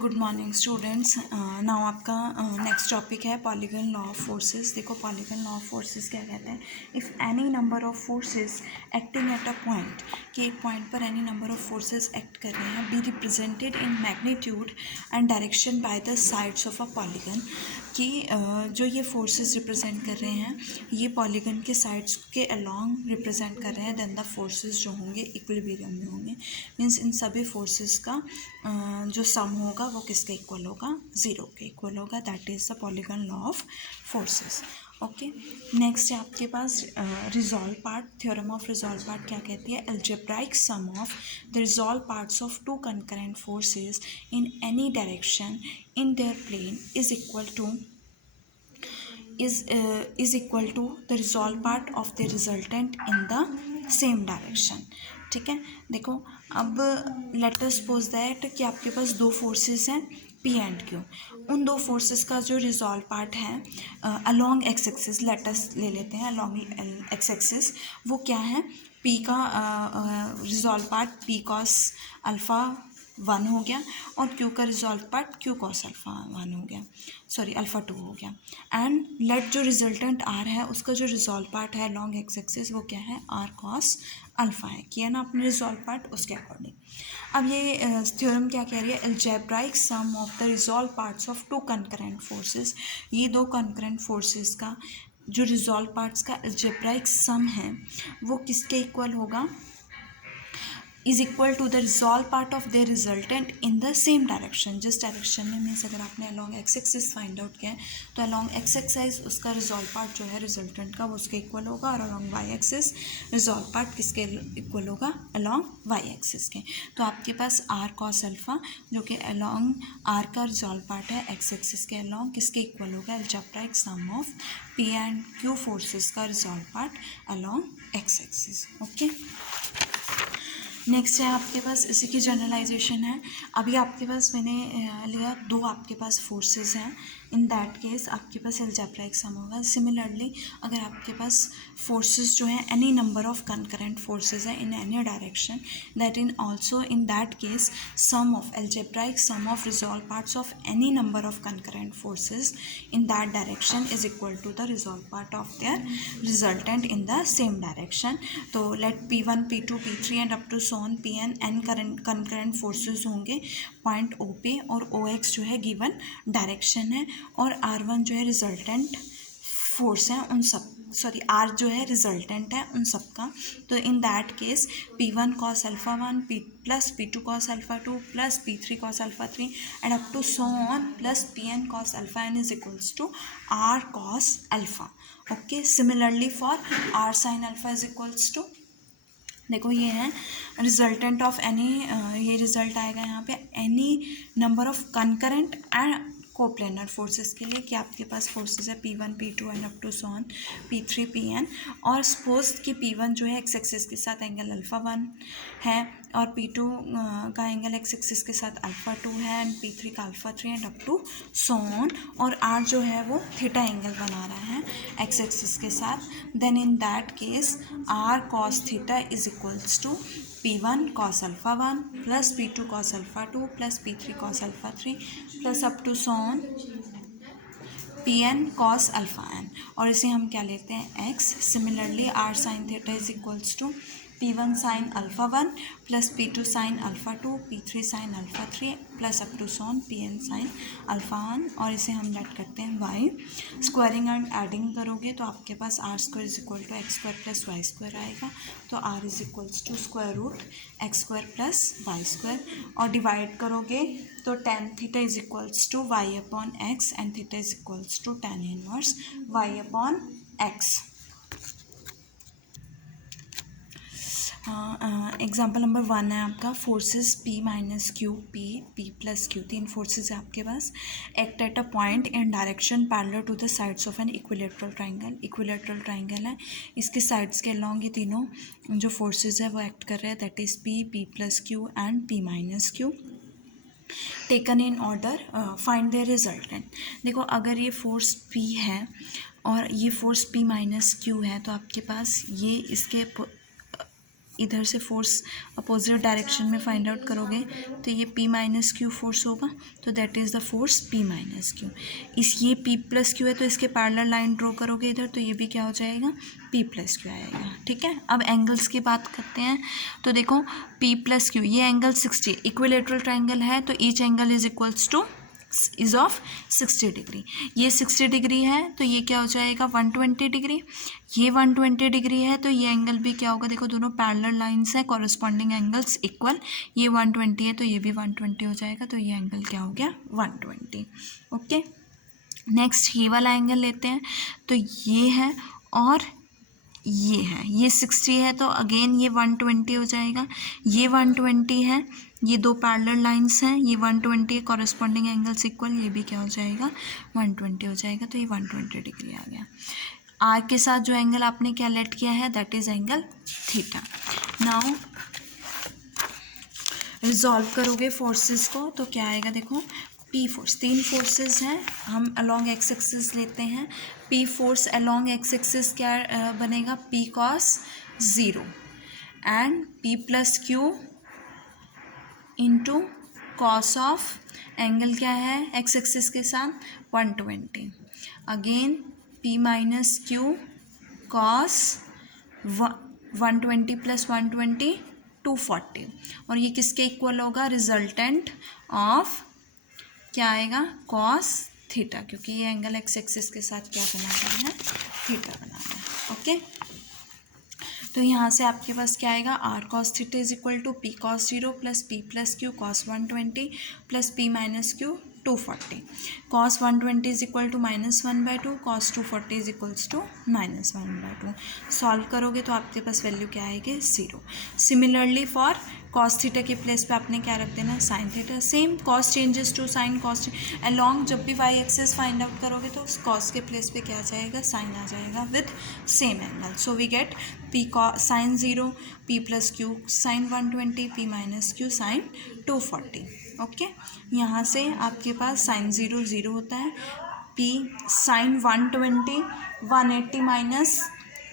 Good morning students. Now आपका next topic है polygon law of forces. देखो polygon law of forces क्या कहते हैं। If any number of forces acting at a point, कि एक पॉइंट पर any number of forces act कर रहे हैं, be represented in magnitude and direction by the sides of a polygon, कि जो ये फोर्सेस रिप्रेजेंट कर रहे हैं ये पॉलीगन के साइड्स के अलॉन्ग रिप्रेजेंट कर रहे हैं, देन द फोर्सेस जो होंगे इक्विलिब्रियम में होंगे। मीन्स इन सभी फोर्सेस का जो सम होगा वो किसके इक्वल होगा, ज़ीरो के इक्वल होगा। That is the polygon law of forces. Okay, next है आपके पास resolved part. Theorem of resolved part क्या कहती है, algebraic sum of the resolved parts of two concurrent forces in any direction in their plane is equal to the resolved part of the resultant in the same direction. ठीक है, देखो अब let us suppose that कि आपके पास दो forces हैं P and Q। उन दो फोर्सेस का जो रिजॉल्व पार्ट है along x axis, let us ले लेते हैं अलोंग एक्स एक्सिस, वो क्या है, P का resolved part P cos alpha 1 हो गया और Q का resolved part Q cos alpha 1 हो गया, सॉरी अल्फ़ा 2 हो गया। एंड लेट जो रिजल्टेंट R है उसका जो रिजॉल्व पार्ट है लॉन्ग एक्स एक्सिस वो क्या है, R कॉस अल्फ़ा है। किया ना अपने रिजॉल्व पार्ट उसके अकॉर्डिंग। अब ये थ्योरम क्या कह रही है, algebraic sum of the resolved parts of two concurrent forces. ये दो कंकरेंट फोर्सेस का जो रिजॉल्व पार्ट्स का अलजेब्राइक सम है वो किसके इक्वल होगा, is equal to the resolved part of the resultant in the same direction. जिस डायरेक्शन में, मीन्स अगर आपने along X axis find out किया है तो अलॉन्ग एक्स एक्सिस उसका रिजॉल्व पार्ट जो है रिजल्टेंट का वो उसके इक्वल होगा, और along Y axis resolved part किसके इक्वल होगा, अलॉन्ग वाई एक्सिस के। तो आपके पास आर कॉस अल्फ़ा जो कि अलॉन्ग आर का रिजॉल्व पार्ट है एक्स एक्सिस के अलॉन्ग किसके इक्वल होगा, algebraic sum of P and Q forces का resolved part along X axis. Okay, next है आपके पास इसी की जनरलाइजेशन है। अभी आपके पास मैंने लिया दो आपके पास फोर्सेस हैं, इन दैट केस आपके पास अलजेब्राइक सम होगा। सिमिलरली अगर आपके पास फोर्सेस जो हैं any number of concurrent forces हैं in any direction, that in also in that case sum of algebraic sum of resolved parts of any number of concurrent forces in that direction is equal to the resolved part of their resultant in the same direction. तो let P1 P2 P3 and up to so on Pn N concurrent forces होंगे point O पे, और OX जो है given direction है, और R1 जो है रिजल्टेंट फोर्स है उन सब, सॉरी R जो है रिजल्टेंट है उन सब का। तो in that case P1 cos alpha 1 plus P2 cos alpha 2 plus P3 cos alpha 3 and up to so on plus Pn cos alpha n is equals to R cos alpha. Okay, similarly for R sine alpha is equals to, देखो ये है resultant of any, ये result आएगा यहाँ पे any number of concurrent and coplanar forces के लिए, कि आपके पास फोर्सेस है P1 P2 and up to so on P3 Pn, और सपोज कि P1 जो है एक्स एक्सिस के साथ एंगल अल्फ़ा 1 है, और P2 का एंगल एक्स एक्सिस के साथ अल्फ़ा 2 है, एंड P3 का alpha 3 and up to so on, और R जो है वो थीटा एंगल बना रहा है एक्स एक्सिस के साथ। Then in that case R cos theta is equals to P1 cos alpha 1 plus P2 cos alpha 2 plus P3 cos alpha 3 plus up to so on Pn cos alpha n, और इसे हम क्या लेते हैं x। Similarly R sin theta is equals to P1 sin alpha 1 plus P2 sin alpha 2 P3 sin alpha 3 plus up to so on Pn sin alpha 1, और इसे हम late करते हैं y। स्क्वायरिंग एंड एडिंग करोगे तो आपके पास R square is equal to X square plus Y square आएगा। तो R is equals to square root X square plus Y square, और डिवाइड करोगे तो tan theta is equals to y upon X and theta is equals to tan inverse y upon X. Example number 1 है आपका, forces P minus Q P plus Q, तीन forces है आपके पास, act at a point in direction parallel to the sides of an equilateral triangle. Equilateral triangle है, इसके sides के along ये तीनों जो फोर्सेस है वो एक्ट कर रहे हैं, that is P plus Q and P minus Q. Taken in order, find their resultant. देखो अगर ये फोर्स P है और ये फोर्स P माइनस क्यू है, तो आपके पास ये इसके इधर से फोर्स अपोजिट डायरेक्शन में फाइंड आउट करोगे तो ये P माइनस क्यू फोर्स होगा, तो that is the force P minus Q. ये P प्लस क्यू है तो इसके पैरेलल लाइन ड्रॉ करोगे इधर, तो ये भी क्या हो जाएगा, P प्लस क्यू आएगा। ठीक है, अब एंगल्स की बात करते हैं। तो देखो P प्लस क्यू, ये एंगल 60, इक्विलेटरल ट्राइंगल है तो each angle is equals two is of 60 degree. ये 60 डिग्री है तो ये क्या हो जाएगा 120 डिग्री। ये 120 डिग्री है तो ये एंगल भी क्या होगा, देखो दोनों पैरेलल लाइंस है, कॉरस्पॉन्डिंग एंगल्स इक्वल। ये 120 है तो ये भी 120 हो जाएगा, तो ये एंगल क्या हो गया 120। ओके, नेक्स्ट ये वाला एंगल लेते हैं। तो ये है और ये है, ये 60 है तो अगेन ये 120 हो जाएगा। ये 120 है, ये दो पैरेलल लाइंस हैं, ये 120 है, कॉरस्पॉन्डिंग एंगल्स इक्वल, ये भी क्या हो जाएगा 120 हो जाएगा, तो ये 120 डिग्री आ गया। आर के साथ जो एंगल आपने क्या लेट किया है, that is angle theta. Now resolve करोगे फोर्सेस को तो क्या आएगा, देखो पी फोर्स, तीन फोर्सेस हैं, हम अलोंग एक्स एक्सिस लेते हैं। P force along x axis क्या बनेगा, P cos 0 and P plus Q into cos of angle क्या है एक्स एक्सिस के साथ 120, again P minus Q cos 120 plus 120 240, और ये किसके इक्वल होगा, रिजल्टेंट ऑफ क्या आएगा कॉस थीटा, क्योंकि ये एंगल एक्स एक्सिस के साथ क्या बना रहा है, थीटा बना रहा है। ओके, तो यहाँ से आपके पास क्या आएगा, R cos theta is equal to P cos 0 plus P plus Q cos 120 plus P minus Q 240, cos 120 is equal to -1/2, cos 240 is equals to -1/2। Solve करोगे तो आपके पास वैल्यू क्या आएगी 0। सिमिलरली फॉर कॉस थीटा के place पे आपने क्या रख देना, sine theta. Same cos changes to sine, cos along जब भी वाई एक्सिस फाइंड आउट करोगे तो कॉस के प्लेस पे क्या आ जाएगा, साइन आ जाएगा with same angle. So we get P sine 0, P plus Q sine 120, P minus Q sine 240। Okay, यहाँ से आपके पास साइन 0 0 होता है, P sine 120 180 minus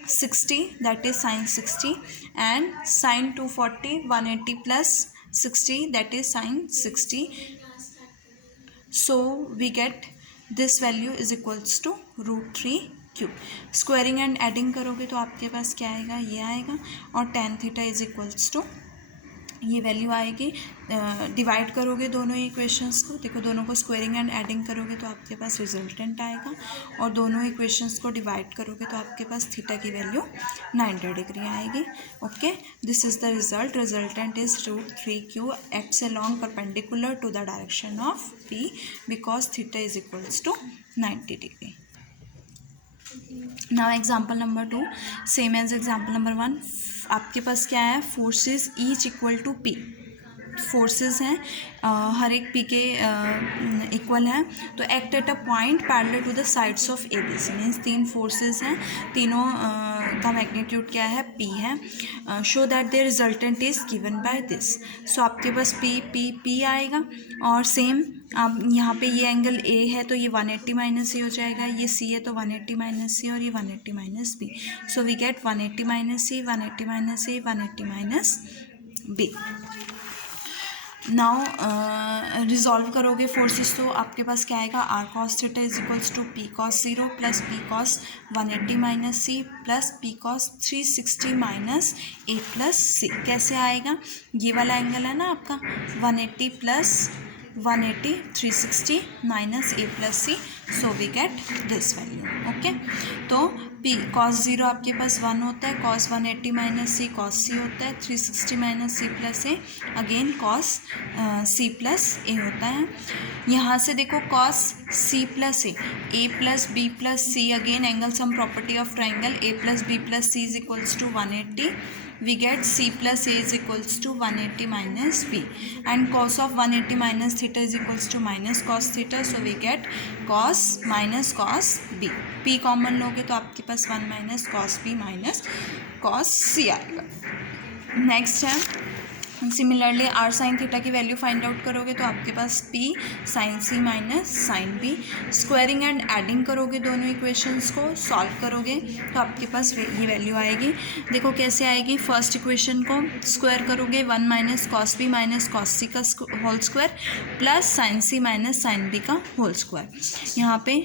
60 that is sin 60 and sin 240 180 plus 60 that is sin 60. So we get this value is equals to √3 squaring and adding करोगे तो आपके पास क्या आएगा, ये आएगा, और tan theta is equals to ये वैल्यू आएगी। डिवाइड करोगे दोनों इक्वेशंस को, देखो दोनों को स्क्वायरिंग एंड एडिंग करोगे तो आपके पास रिजल्टेंट आएगा, और दोनों इक्वेशंस को डिवाइड करोगे तो आपके पास थीटा की वैल्यू 90 डिग्री आएगी। Okay, this is the result, resultant is √3 acts along perpendicular to the direction of P because theta is equals to 90 degree. Now example number 2, same as example number 1, आपके पास क्या है, forces each equal to P, forces हैं हर एक P के equal हैं, तो act at a point parallel to the sides of A B C, means तीन फोर्सेस हैं, तीनों का मैग्नीट्यूड क्या है, पी है। Show that the resultant is given by this. So आपके पास पी पी पी आएगा, और सेम अब यहाँ पे ये एंगल ए है तो ये 180 माइनस ए हो जाएगा, ये सी है तो 180 माइनस सी, और ये 180 minus B. So we get 180 minus C, 180 minus A, 180 minus B. Now resolve करोगे फोर्सेस तो आपके पास क्या आएगा, R cos theta is equals to P cos 0 plus P cos 180 minus C plus P cos 360 minus A plus C. कैसे आएगा, ये वाला एंगल है ना आपका 180 plus 180 360 minus A plus C, so we get this value. Okay, तो P cos 0 आपके पास 1 होता है, cos 180 minus C cos C होता है, 360 minus C plus A again cos C plus A होता है। यहाँ से देखो cos C plus A plus B plus C, again angle sum property of triangle A plus B plus C is equals to 180, we get c plus a is equals to 180 minus b, and cos of 180 minus theta is equals to minus cos theta, so we get cos minus cos b। p common लोगे तो आपके पास 1 minus cos b minus cos c आएगा। Next है similarly R sine theta की value find out करोगे तो आपके पास P sine C minus sine B, squaring and adding करोगे दोनों इक्वेशंस को, सॉल्व करोगे तो आपके पास ये वैल्यू आएगी। देखो कैसे आएगी, फर्स्ट इक्वेशन को स्क्वायर करोगे 1 minus cos B minus cos C का whole square plus sine C minus sine B का होल स्क्वायर। यहाँ पे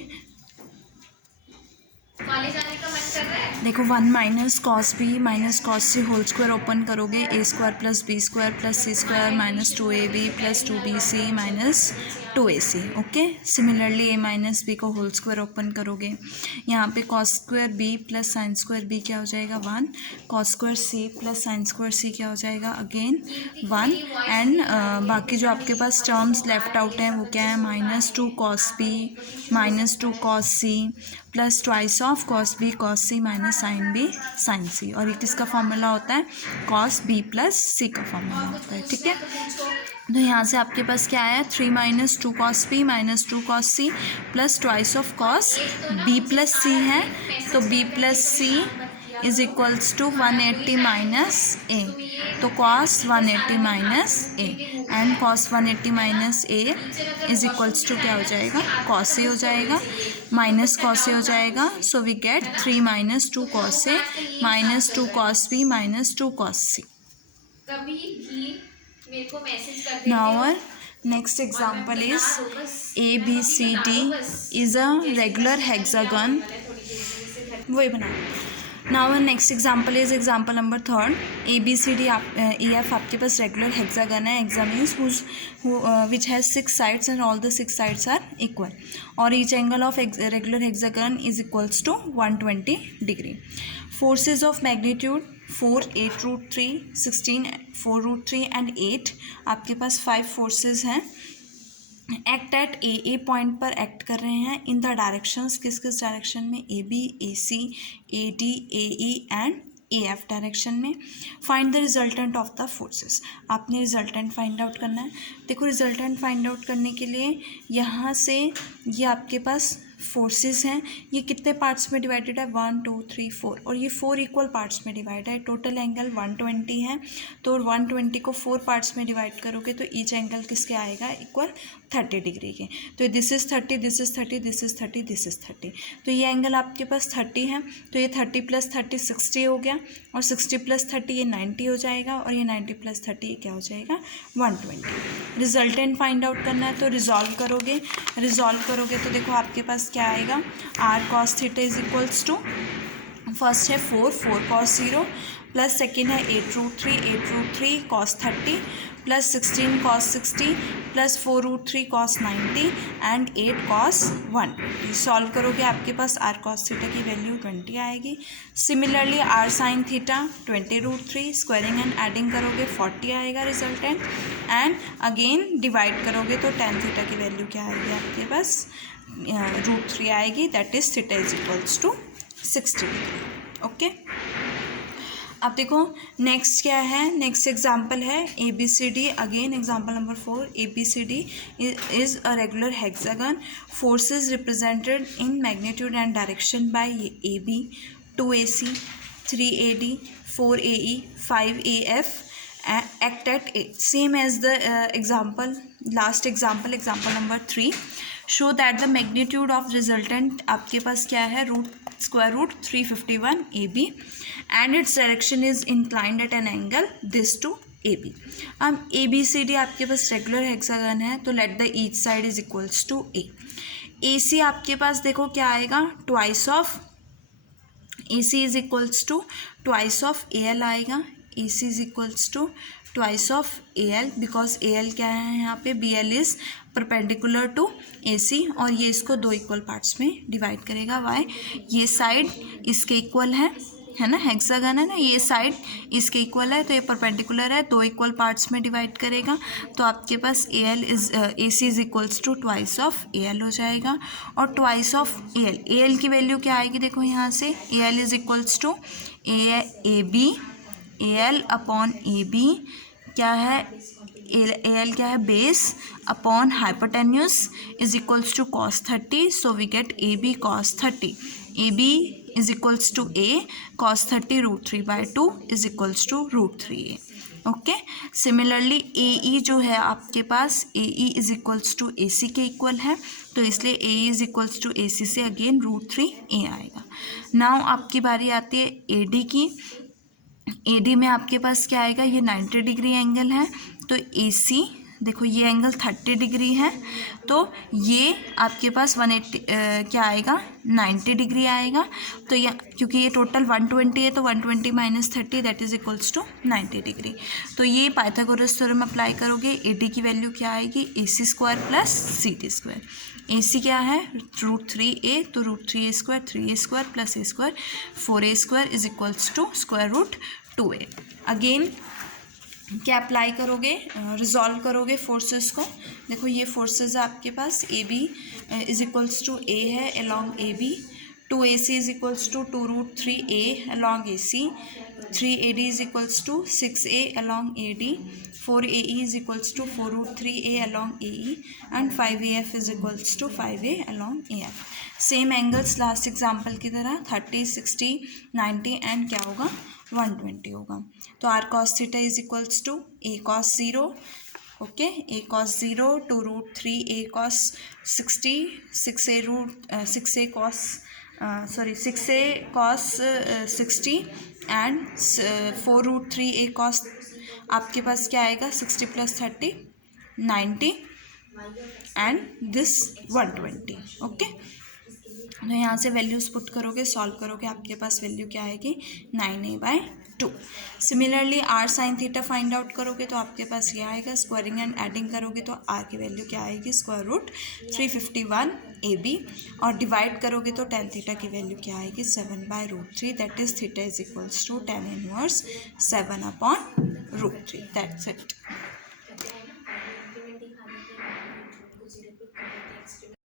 कॉलेज आने का मन कर रहा है। देखो 1 minus cos B minus cos C whole square open करोगे, A square plus B square plus C square minus 2ab plus 2bc minus 2ac। Okay, similarly A minus B को होल स्क्वायर ओपन करोगे, यहाँ पे cos square B plus sine square B क्या हो जाएगा 1, cos square C plus sine square C क्या हो जाएगा अगेन 1, एंड बाकी जो आपके पास टर्म्स लेफ्ट आउट हैं वो क्या है, minus 2 cos B minus 2 cos C plus twice of cos B cos C minus sine B sine C, और ये किसका फॉर्मूला होता है, कॉस बी प्लस सी का फॉर्मूला होता है। ठीक है, तो यहाँ से आपके पास क्या आया, 3 minus 2 cos B minus 2 cos C plus twice of cos B plus C है, तो B plus C is equals to 180 minus A, तो cos 180 minus A and cos 180 minus A is equals to क्या हो जाएगा, cos A हो जाएगा minus cos A हो जाएगा। So we get 3 minus 2 cos A minus 2 cos B minus 2 cos C. कभी भी मेरे को मैसेज कर देते Now हो। our next example is ABCD is a regular hexagon. वही बना। Now our next example is example number 3. ABCD EF आपके पास regular hexagon है, hexa means which has 6 sides and all the 6 sides are equal, और each angle of regular hexagon is equals to 120 degree. Forces of magnitude 4, 8 root 3, 16, 4 root 3 and 8, आपके पास 5 forces हैं, act at A point पर act कर रहे हैं in the directions, किस किस direction में, A B A C A D A E and A F direction में। Find the resultant of the forces, आपने रिजल्टेंट फाइंड आउट करना है। देखो रिजल्टेंट फाइंड आउट करने के लिए यहाँ से ये आपके पास फोर्सेस हैं, ये कितने पार्ट्स में डिवाइडेड है, 1 2 3 4, और ये 4 इक्वल पार्ट्स में डिवाइड है। टोटल एंगल 120 है, तो 120 को 4 पार्ट्स में डिवाइड करोगे तो ईच एंगल किसके आएगा, इक्वल 30 डिग्री के। तो this is 30 this is 30 this is 30 this is 30, तो ये एंगल आपके पास 30 है, तो ये 30 प्लस 30 60 हो गया, और 60 प्लस 30 ये 90 हो जाएगा, और ये 90 प्लस 30 ये क्या हो जाएगा 120। रिजल्टेंट फाइंड आउट करना है तो रिजॉल्व करोगे तो देखो आपके पास क्या आएगा, R cos theta is equals to, first है 4 कॉस 0 प्लस सेकेंड है 8 root 3 cos 30 plus 16 cos 60 plus 4 root 3 cos 90 and 8 cos 120। Solve करोगे आपके पास आर कॉस थीटा की वैल्यू 20 आएगी। Similarly R sine theta 20 root 3, squaring and adding करोगे 40 आएगा resultant, and again divide करोगे तो टेन थीटा की वैल्यू क्या आएगी आपके पास, रूट 3 आएगी, that is theta is equals to 60 degree. Okay, अब देखो नेक्स्ट क्या है, नेक्स्ट एग्जाम्पल है A B C D. Again example number 4, A B C D is a regular hexagon, forces represented in magnitude and direction by A B, 2ac, 3ad, 4ae, 5af act at A. Same as the last example number 3. Show that the magnitude of resultant आपके पास क्या है, square root 351 AB and its direction is inclined at an angle this to AB. अब ABCD आपके पास regular hexagon है, तो let the each side is equals to A. AC आपके पास देखो क्या आएगा, twice of AC is equals to twice of AL आएगा, AC is equals to twice of AL, because AL क्या है यहाँ पे, BL is perpendicular to AC, और ये इसको 2 इक्वल पार्ट्स में डिवाइड करेगा। वाई, ये साइड इसके इक्वल है ना, हेक्सागन है ना, ये साइड इसके इक्वल है, तो ये परपेंडिकुलर है, 2 इक्वल पार्ट्स में डिवाइड करेगा, तो आपके पास AC is equals to twice of AL हो जाएगा, और ट्वाइस ऑफ AL की वैल्यू क्या आएगी, देखो यहाँ से AL is equals to AL upon AB क्या है, AL क्या है, base upon hypotenuse is equals to cos 30, so we get AB cos 30, AB is equals to A cos 30 root 3/2 is equals to root 3A। Okay. Similarly A E जो है आपके पास, ए E is equals to ए सी के equal है, तो इसलिए ए E is equals to ए सी से again √3 ए आएगा। नाउ आपकी बारी आती है ए डी की। ए डी में आपके पास क्या आएगा, ये 90 डिग्री एंगल है, तो ए सी देखो ये एंगल 30 डिग्री है, तो ये आपके पास 180 क्या आएगा 90 डिग्री आएगा। तो ये क्योंकि ये टोटल 120 है, तो 120 minus 30 that is equals to 90 degree. तो ये पाइथागोरस थ्योरम अप्लाई करोगे, ए डी की वैल्यू क्या आएगी, A C square plus C D square. A C क्या है √3a, तो √3a square 3a square plus a square 4a square is equals to √2a। Again क्या अप्लाई करोगे, resolve करोगे फोर्सेस को। देखो ये फोर्सेस है आपके पास, A B is equals to A है along A B, 2ac is equals to 2√3a along A C, 3ad is equals to 6a along A D, 4ae is equals to 4√3a along A E, and 5af is equals to 5a along A F. Same angles last example की तरह 30, 60, 90 and क्या होगा 120 होगा। तो R cos theta is equals to A cos 0, okay, A cos 0 2√3a cos 60, 6a cos 60 and 4√3a cos आपके पास क्या आएगा 60 प्लस 30 90 एंड दिस 120, ओके। तो यहाँ से वैल्यूज़ पुट करोगे, सॉल्व करोगे, आपके पास वैल्यू क्या आएगी 9a/2। Similarly R sine theta find out करोगे तो आपके पास ये आएगा, स्क्वायरिंग एंड एडिंग करोगे तो आर की वैल्यू क्या आएगी √351 AB, और डिवाइड करोगे तो tan थीटा की वैल्यू क्या आएगी 7/√3, that is theta is equals to tan inverse 7/√3। That's it.